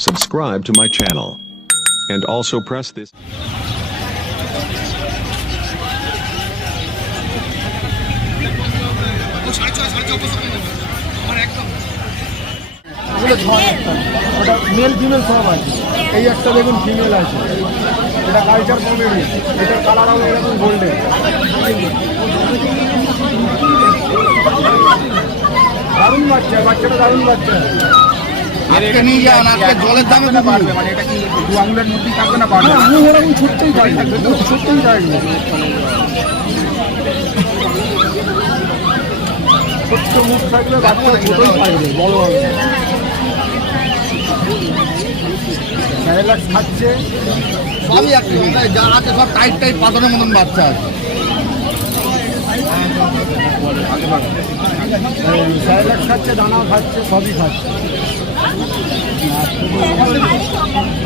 subscribe to my channel, and also press this. Male female সব আছে। এই একটা দেখুন ফিমেল আছে, এটা কালচার কমেডি, এটা কালার হবে এরকম গোল্ডেন। দারুণ বাচ্চা, বাচ্চাটা দারুণ বাচ্চা। আজকে নিয়ে যান, আজকে জলের দামে না পারবে, মানে এটা কি 2 আঙুলের মধ্যেই থাকবে না পারবে? ওরকম ছোট্টই থাকবে, ছোট্টই থাকবে, ছোট্ট মুখ থাকবে, বাচ্চা ছোটই থাকবে, বড় হবে। স্যারেলাক্স খাচ্ছে, সবই একটু যা আছে সব টাইট টাইট পাথরের মতন বাচ্চা আছে। স্যারেলাক্স খাচ্ছে, দানাও খাচ্ছে, সবই খাচ্ছে।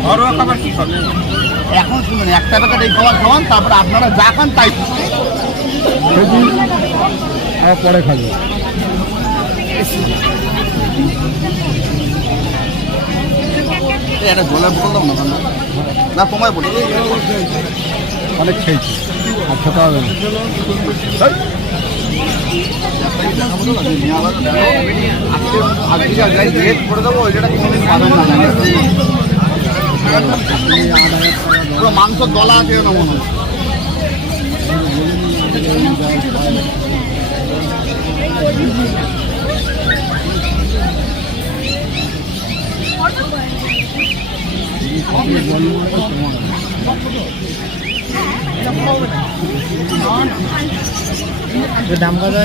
ঘরোয়া খাবার কি খাবে এখন? শুনুন, একটা প্যাকেট এই খাবার খাওয়ান, তারপরে আপনারা যা খান তাই আর পরে খাবে। একটা জলের বোতল দাও না, না তোমায় বলি অনেক খেয়েছি, আর খেতে হবে না। করে দেবো, ওইটা কোনোদিন পাবেন না। পুরো মাংস দলা আছে না মনে হয়। দাম কত?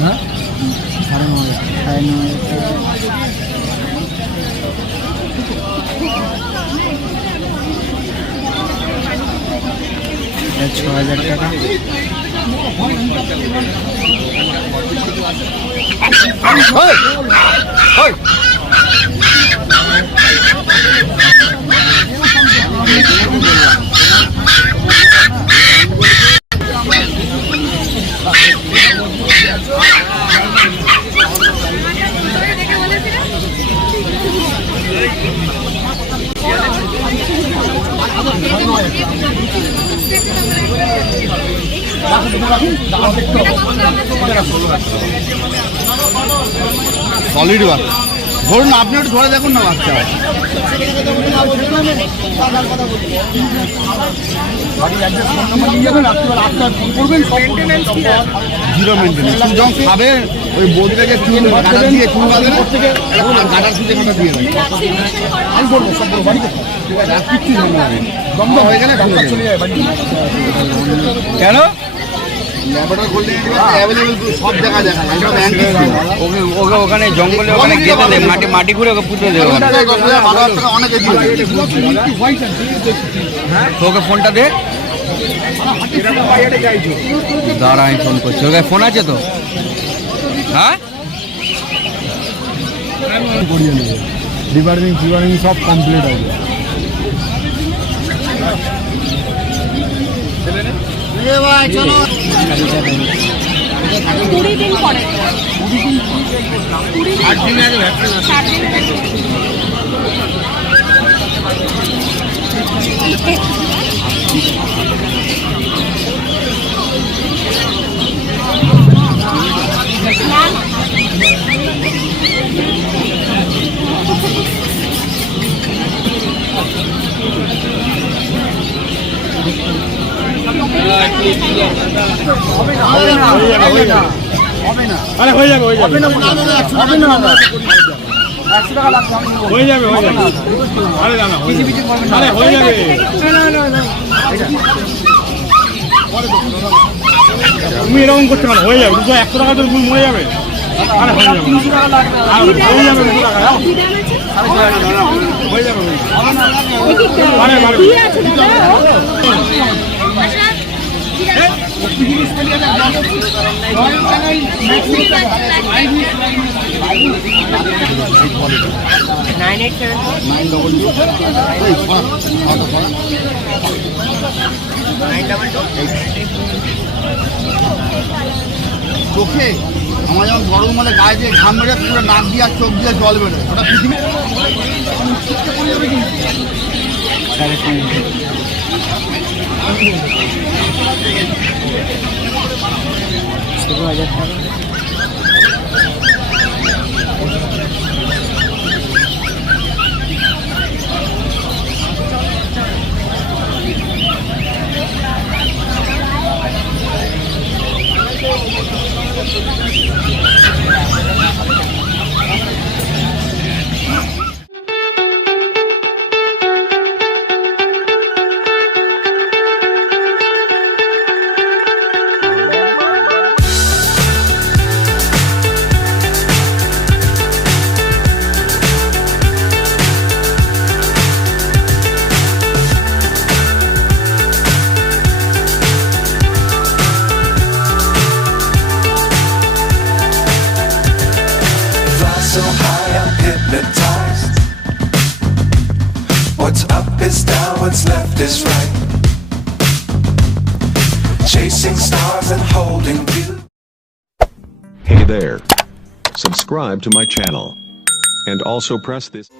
হ্যাঁ, 9,500, 9,500। 6,000 টাকা। সলিড বাচ্চা ধরুন, আপনি একটু ধরে দেখুন না বাচ্চা। জিরো মেনটেন্স, যখন খাবে ওই বদিটা যে চুল গাটা দিয়ে চুল বাঁধে না, গাটার সুজে গাটা দিয়ে দেয়। আমি বলবো সব বাড়িতে ঠিক আছে, আর কিচ্ছু ঝামেলা নেই। দমদম হয়ে গেলে ডাক্তার চলে যায় বাড়ি। কেন? ওকে ওখানে জঙ্গলে ওখানে গেঁথে দে, মাটি ঘুরে ওকে পুঁতে দেবে। তোকে ফোনটা দে, দাঁড়া আমি ফোন করছি। ওকে ফোন আছে তো? হ্যাঁ, ডিবার্মিং সব কমপ্লিট হবে। চলো 20 দিন পরে, 8 দিন আগে আরে হয়ে যাবে, হয়ে যাবে, হয়ে যাবে, হয়ে যাবে। আরে না না, আরে হয়ে যাবে। তুমি এরকম করতে পারো, হয়ে যাবে। 100 টাকা তো তুমি মরে যাবে। আরে হয়ে যাবে, হয়ে যাবে, হয়ে যাবে। চোখে আমার যেমন গরম হলে গায়ে দিয়ে ঘাম বেরোয় পুরো নাক দিয়ে আর চোখ দিয়ে জল বেরোয় ওটা পৃথিবী So high, I'm hypnotized. What's up is down, what's left is right. Chasing stars and holding you. Hey there. Subscribe to my channel. And also press this.